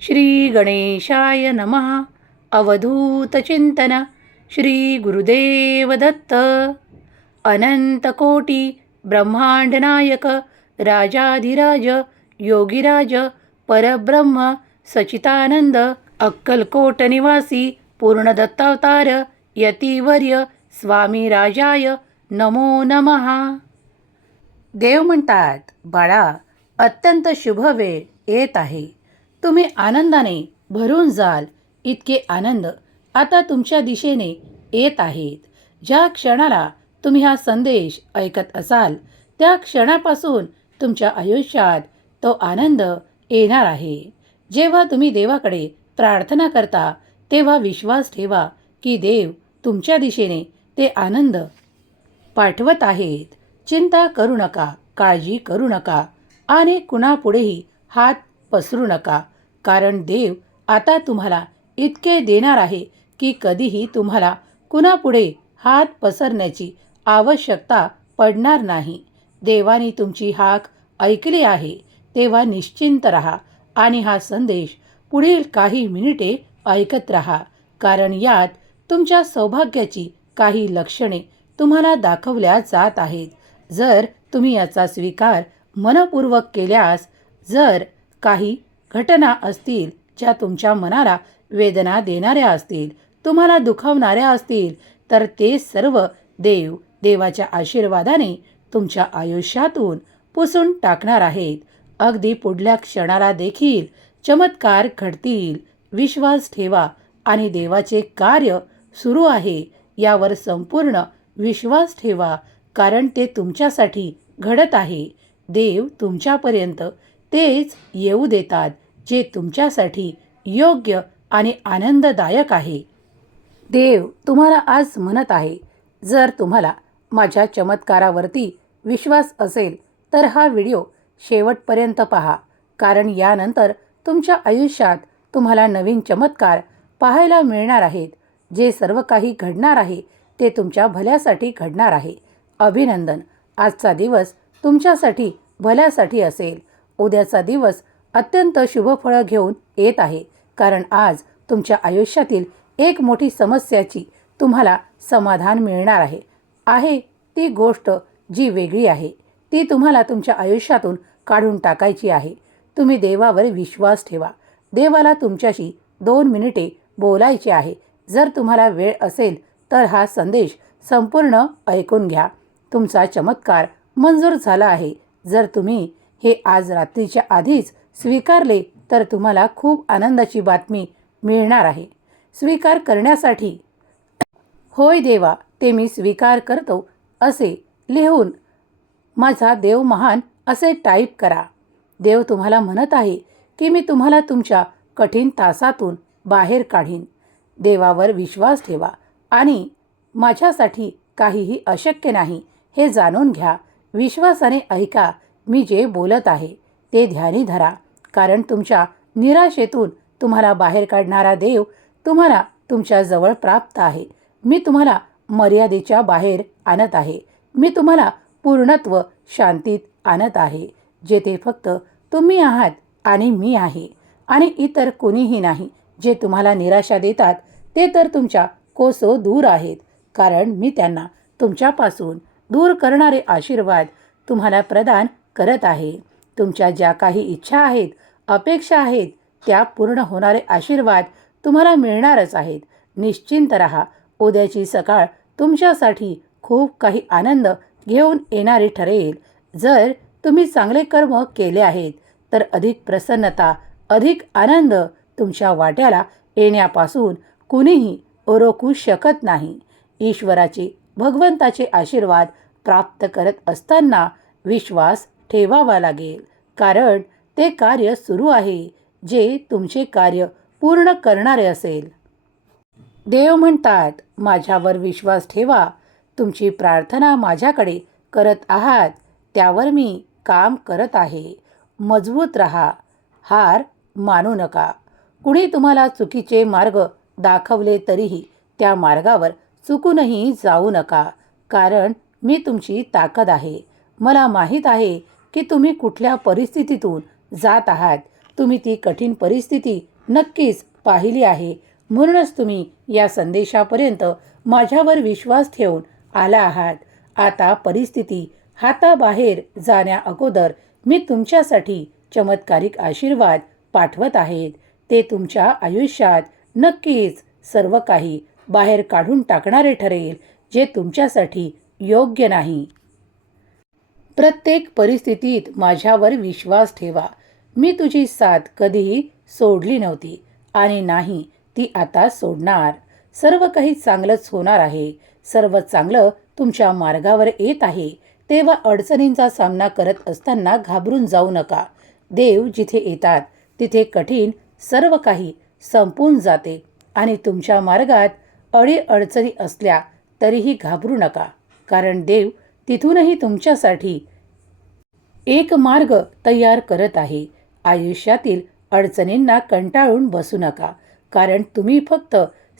श्री गणेशाय नमः. अवधूतचिंतन श्री गुरुदेव दत्त अनंतकोटी ब्रह्मांडनायक राजाधिराज योगीराज परब्रह्म सचितानंद अक्कलकोट निवासी पूर्ण दत्तावतार यतीवर्य स्वामी राजाय नमो नमः. देव म्हणतात बाळा अत्यंत शुभ वेळ येत आहे. तुम्ही आनंदाने भरून जाल. इतके आनंद आता तुमच्या दिशेने येत आहेत. ज्या क्षणाला तुम्ही हा संदेश ऐकत असाल त्या क्षणापासून तुमच्या आयुष्यात तो आनंद येणार आहे. जेव्हा तुम्ही देवाकडे प्रार्थना करता तेव्हा विश्वास ठेवा की देव तुमच्या दिशेने ते आनंद पाठवत आहेत. चिंता करू नका काळजी करू नका आणि कुणापुढेही हात पसरू नका. कारण देव आता तुम्हाला इतके देणार आहे की कधीही तुम्हाला कुणापुढे हात पसरण्याची आवश्यकता पडणार नाही. देवाने तुमची हाक ऐकली आहे तेव्हा निश्चिंत राहा आणि हा संदेश पुढील काही मिनिटे ऐकत राहा. कारण यात तुमच्या सौभाग्याची काही लक्षणे तुम्हाला दाखवल्या जात आहेत. जर तुम्ही याचा स्वीकार मनपूर्वक केल्यास जर काही घटना असतील ज्या तुमच्या मनाला वेदना देणाऱ्या असतील तुम्हाला दुखावणाऱ्या असतील तर ते सर्व देव देवाच्या आशीर्वादाने तुमच्या आयुष्यातून पुसून टाकणार आहेत. अगदी पुढल्या क्षणाला देखील चमत्कार घडतील. विश्वास ठेवा आणि देवाचे कार्य सुरू आहे. यावर संपूर्ण विश्वास ठेवा कारण ते तुमच्यासाठी घडत आहे. देव तुमच्यापर्यंत तेच येऊ देतात जे तुमच्यासाठी योग्य आणि आनंददायक आहे. देव तुम्हाला आज म्हणत आहे जर तुम्हाला माझ्या चमत्कारावरती विश्वास असेल तर हा व्हिडिओ शेवटपर्यंत पहा कारण यानंतर तुमच्या आयुष्यात तुम्हाला नवीन चमत्कार पाहायला मिळणार आहेत. जे सर्व काही घडणार आहे ते तुमच्या भल्यासाठी घडणार आहे. अभिनंदन. आजचा दिवस तुमच्यासाठी भल्यासाठी असेल. उद्याचा दिवस अत्यंत शुभफळं घेऊन येत आहे. कारण आज तुमच्या आयुष्यातील एक मोठी समस्याची तुम्हाला समाधान मिळणार आहे. आहे ती गोष्ट जी वेगळी आहे. ती तुम्हाला तुमच्या आयुष्यातून काढून टाकायची आहे. तुम्ही देवावर विश्वास ठेवा. देवाला तुमच्याशी दोन मिनिटे बोलायचे आहे. जर तुम्हाला वेळ असेल तर हा संदेश संपूर्ण ऐकून घ्या. तुमचा चमत्कार मंजूर झाला आहे. जर तुम्ही हे आज रात्रीच्या आधीच स्वीकारले तर तुम्हाला खूप आनंदाची बातमी मिळणार आहे. स्वीकार करण्यासाठी होय देवा ते मी स्वीकार करतो असे लिहून माझा देव महान असे टाईप करा. देव तुम्हाला म्हणत आहे की मी तुम्हाला तुमच्या कठीण तासातून बाहेर काढीन. देवावर विश्वास ठेवा आणि माझ्यासाठी काहीही अशक्य नाही हे जाणून घ्या. विश्वासाने ऐका मी जे बोलत आहे ते ध्यानी धरा कारण तुमच्या निराशेतून तुम्हाला बाहेर काढणारा देव तुम्हाला तुमच्या जवळ प्राप्त आहे. मी तुम्हाला मर्यादेच्या बाहेर आणत आहे. मी तुम्हाला पूर्णत्व शांतीत आणत आहे जेथे फक्त तुम्ही आहात आणि मी आहे. आणि इतर कोणीही नाही जे तुम्हाला निराशा देतात ते तर तुमच्या कोसो दूर आहेत कारण मी त्यांना तुमच्यापासून दूर करणारे आशीर्वाद तुम्हाला प्रदान करत आहे. तुमच्या ज्या काही इच्छा आहेत अपेक्षा आहेत त्या पूर्ण होणारे आशीर्वाद तुम्हाला मिळणारच आहेत. निश्चिंत रहा. उद्याची सकाळ तुमच्यासाठी खूप काही आनंद घेऊन येणारी ठरेल. जर तुम्ही चांगले कर्म केले आहेत तर अधिक प्रसन्नता अधिक आनंद तुमच्या वाट्याला येण्यापासून कुणीही रोखू शकत नाही. ईश्वराचे भगवंताचे आशीर्वाद प्राप्त करत असताना विश्वास ठेवावा लागेल. कारण ते कार्य सुरू आहे जे तुमचे कार्य पूर्ण करणारे असेल. देव म्हणतात माझ्यावर विश्वास ठेवा. तुमची प्रार्थना माझ्याकडे करत आहात त्यावर मी काम करत आहे. मजबूत रहा. हार मानू नका. कुणी तुम्हाला चुकीचे मार्ग दाखवले तरीही त्या मार्गावर चुकूनही जाऊ नका. कारण मी तुमची ताकद आहे. मला माहीत आहे की तुम्ही कुठल्या परिस्थितीतून जात आहात. तुम्ही ती कठीण परिस्थिती नक्कीच पाहिली आहे. म्हणूनच तुम्ही या संदेशापर्यंत माझ्यावर विश्वास ठेवून आला आहात. आता परिस्थिती हाताबाहेर जाण्या अगोदर मी तुमच्यासाठी चमत्कारिक आशीर्वाद पाठवत आहेत ते तुमच्या आयुष्यात नक्कीच सर्व काही बाहेर काढून टाकणारे ठरेल जे तुमच्यासाठी योग्य नाही. प्रत्येक परिस्थितीत माझ्यावर विश्वास ठेवा. मी तुझी साथ कधीही सोडली नव्हती आणि नाही ती आता सोडणार. सर्व काही चांगलंच होणार आहे. सर्व चांगलं तुमच्या मार्गावर येत आहे. तेव्हा अडचणींचा सामना करत असताना घाबरून जाऊ नका. देव जिथे येतात तिथे कठीण सर्व काही संपून जाते आणि तुमच्या मार्गात अडीअडचणी असल्या तरीही घाबरू नका. कारण देव तिथूनही तुमच्यासाठी एक मार्ग तयार करत आहे. आयुष्यातील अडचणींना कंटाळून बसू नका. कारण तुम्ही फक्त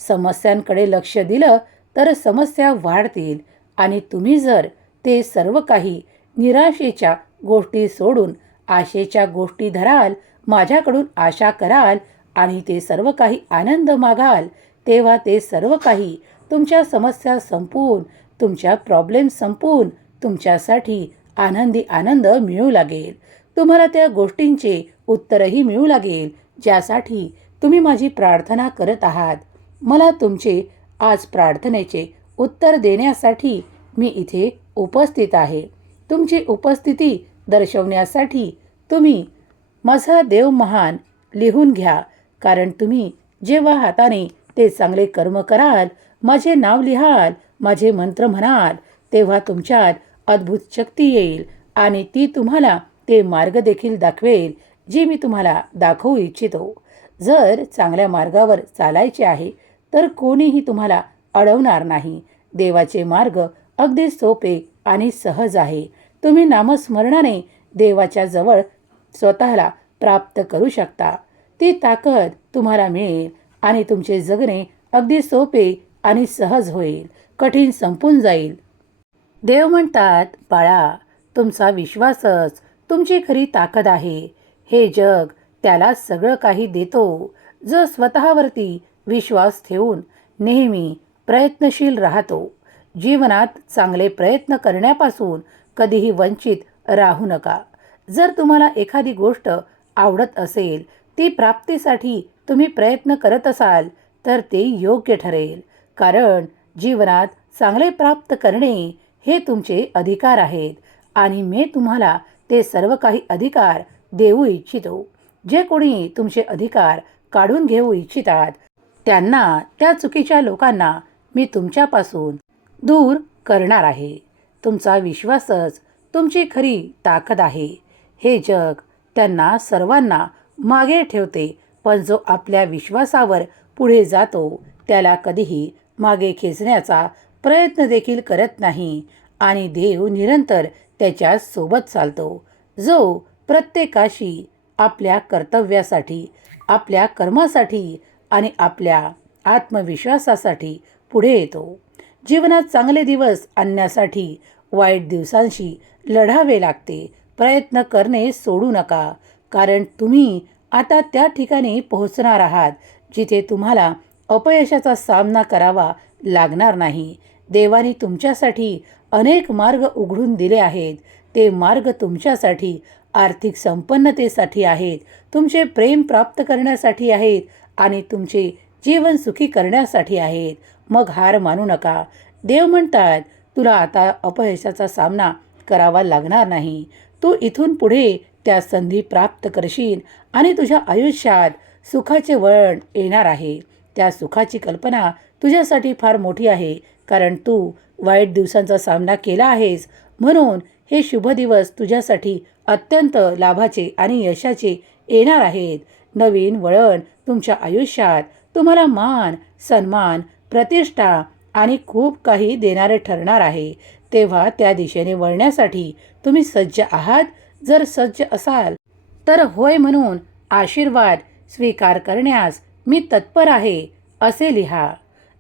समस्यांकडे लक्ष दिलं तर समस्या वाढतील. आणि तुम्ही जर ते सर्व काही निराशेच्या गोष्टी सोडून आशेच्या गोष्टी धराल माझ्याकडून आशा कराल आणि ते सर्व काही आनंद मागाल तेव्हा ते सर्व काही तुमच्या समस्या संपवून तुमच्या प्रॉब्लेम संपवून तुमच्यासाठी आनंदी आनंद मिळू लागेल. तुम्हाला त्या गोष्टींचे उत्तरही मिळू लागेल ज्यासाठी तुम्ही माझी प्रार्थना करत आहात. मला तुमचे आज प्रार्थनेचे उत्तर देण्यासाठी मी इथे उपस्थित आहे. तुमची उपस्थिती दर्शवण्यासाठी तुम्ही माझा देव महान लिहून घ्या कारण तुम्ही जेव्हा हाताने ते चांगले कर्म कराल माझे नाव लिहाल माझे मंत्र म्हणाल तेव्हा तुमच्यात अद्भुत शक्ती येईल आणि ती तुम्हाला ते मार्ग देखील दाखवेल जे मी तुम्हाला दाखवू इच्छितो. जर चांगल्या मार्गावर चालायचे आहे तर कोणीही तुम्हाला अडवणार नाही. देवाचे मार्ग अगदी सोपे आणि सहज आहे. तुम्ही नामस्मरणाने देवाच्या जवळ स्वतःला प्राप्त करू शकता. ती ताकद तुम्हाला मिळेल आणि तुमचे जगणे अगदी सोपे आणि सहज होईल. कठीण संपून जाईल. देव म्हणतात बाळा तुमचा विश्वासच तुमची खरी ताकद आहे. हे जग त्याला सगळं काही देतो. जो स्वतःवरती विश्वास ठेवून नेहमी प्रयत्नशील राहतो. जीवनात चांगले प्रयत्न करण्यापासून कधीही वंचित राहू नका. जर तुम्हाला एखादी गोष्ट आवडत असेल ती प्राप्तीसाठी तुम्ही प्रयत्न करत असाल तर ते योग्य ठरेल. कारण जीवनात चांगले प्राप्त करणे हे तुमचे अधिकार आहेत आणि मी तुम्हाला ते सर्व काही अधिकार देऊ इच्छितो. जे कोणी तुमचे अधिकार काढून घेऊ इच्छितात त्यांना त्या चुकीच्या लोकांना मी तुमच्यापासून दूर करणार आहे. तुमचा विश्वासच तुमची खरी ताकद आहे. हे जग त्यांना सर्वांना मागे ठेवते पण जो आपल्या विश्वासावर पुढे जातो त्याला कधीही मागे खेचण्याचा प्रयत्न देखील करत नाही आणि देव निरंतर त्याच्या सोबत चालतो. जो प्रत्येकाशी आपल्या कर्तव्यासाठी आपल्या कर्मासाठी आणि आपल्या आत्मविश्वासासाठी पुढे येतो. जीवनात चांगले दिवस आणण्यासाठी वाईट दिवसांशी लढावे लागते. प्रयत्न करणे सोडू नका कारण तुम्ही आता त्या ठिकाणी पोहोचणार आहात जिथे तुम्हाला अपयशाचा सामना करावा लागणार नाही. देवाने तुमच्यासाठी अनेक मार्ग उघडून दिले आहेत. ते मार्ग तुमच्यासाठी आर्थिक संपन्नतेसाठी आहेत. तुमचे प्रेम प्राप्त करण्यासाठी आहेत आणि तुमचे जीवन सुखी करण्यासाठी आहेत. मग हार मानू नका. देव म्हणतात तुला आता अपयशाचा सामना करावा लागणार नाही. तू इथून पुढे त्या संधी प्राप्त करशील आणि तुझ्या आयुष्यात सुखाचे वळण येणार आहे. त्या सुखाची कल्पना तुझ्यासाठी फार मोठी आहे कारण तू वाईट दिवसांचा सामना केला आहेस. म्हणून हे शुभ दिवस तुझ्यासाठी अत्यंत लाभाचे आणि यशाचे येणार आहेत. नवीन वळण तुमच्या आयुष्यात तुम्हाला मान सन्मान प्रतिष्ठा आणि खूप काही देणारे ठरणार आहे. तेव्हा त्या दिशेने वळण्यासाठी तुम्ही सज्ज आहात. जर सज्ज असाल तर होय म्हणून आशीर्वाद स्वीकार करण्यास मी तत्पर आहे असे लिहा.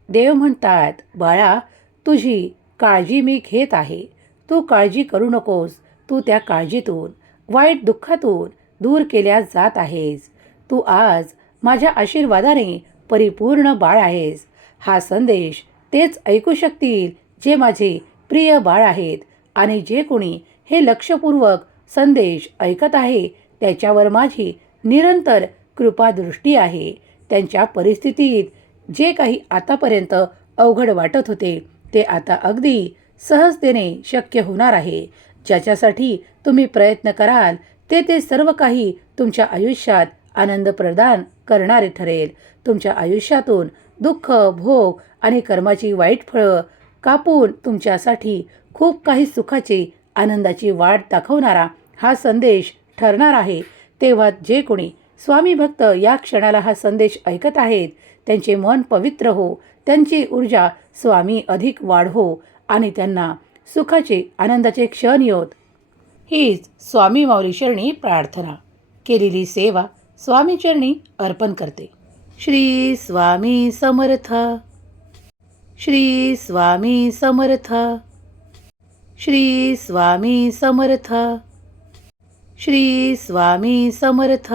देव म्हणतात बाळा तुझी काळजी मी घेत आहे. तू काळजी करू नकोस. तू त्या काळजीतून वाईट दुःखातून दूर केल्या जात आहेस. तू आज माझ्या आशीर्वादाने परिपूर्ण बाळ आहेस. हा संदेश तेच ऐकू शकतील जे माझे प्रिय बाळ आहेत आणि जे कोणी हे लक्षपूर्वक संदेश ऐकत आहे त्याच्यावर माझी निरंतर कृपादृष्टी आहे. त्यांच्या परिस्थितीत जे काही आतापर्यंत अवघड वाटत होते ते आता अगदी सहजतेने शक्य होणार आहे. ज्याच्यासाठी तुम्ही प्रयत्न कराल ते ते सर्व काही तुमच्या आयुष्यात आनंद प्रदान करणारे ठरेल. तुमच्या आयुष्यातून दुःख भोग आणि कर्माची वाईट फळं कापून तुमच्यासाठी खूप काही सुखाची आनंदाची वाट दाखवणारा हा संदेश ठरणार आहे. तेव्हा जे कोणी स्वामी भक्त या क्षणाला हा संदेश ऐकत आहेत. त्यांचे मन पवित्र हो. त्यांची ऊर्जा स्वामी अधिक वाढवो हो आणि त्यांना सुखाचे आनंदाचे क्षण येत हीच स्वामी माऊली शरणी प्रार्थना. केलेली सेवा स्वामी चरणी अर्पण करते. श्री स्वामी समर्थ. श्री स्वामी समर्थ. श्री स्वामी समर्थ. श्री स्वामी समर्थ.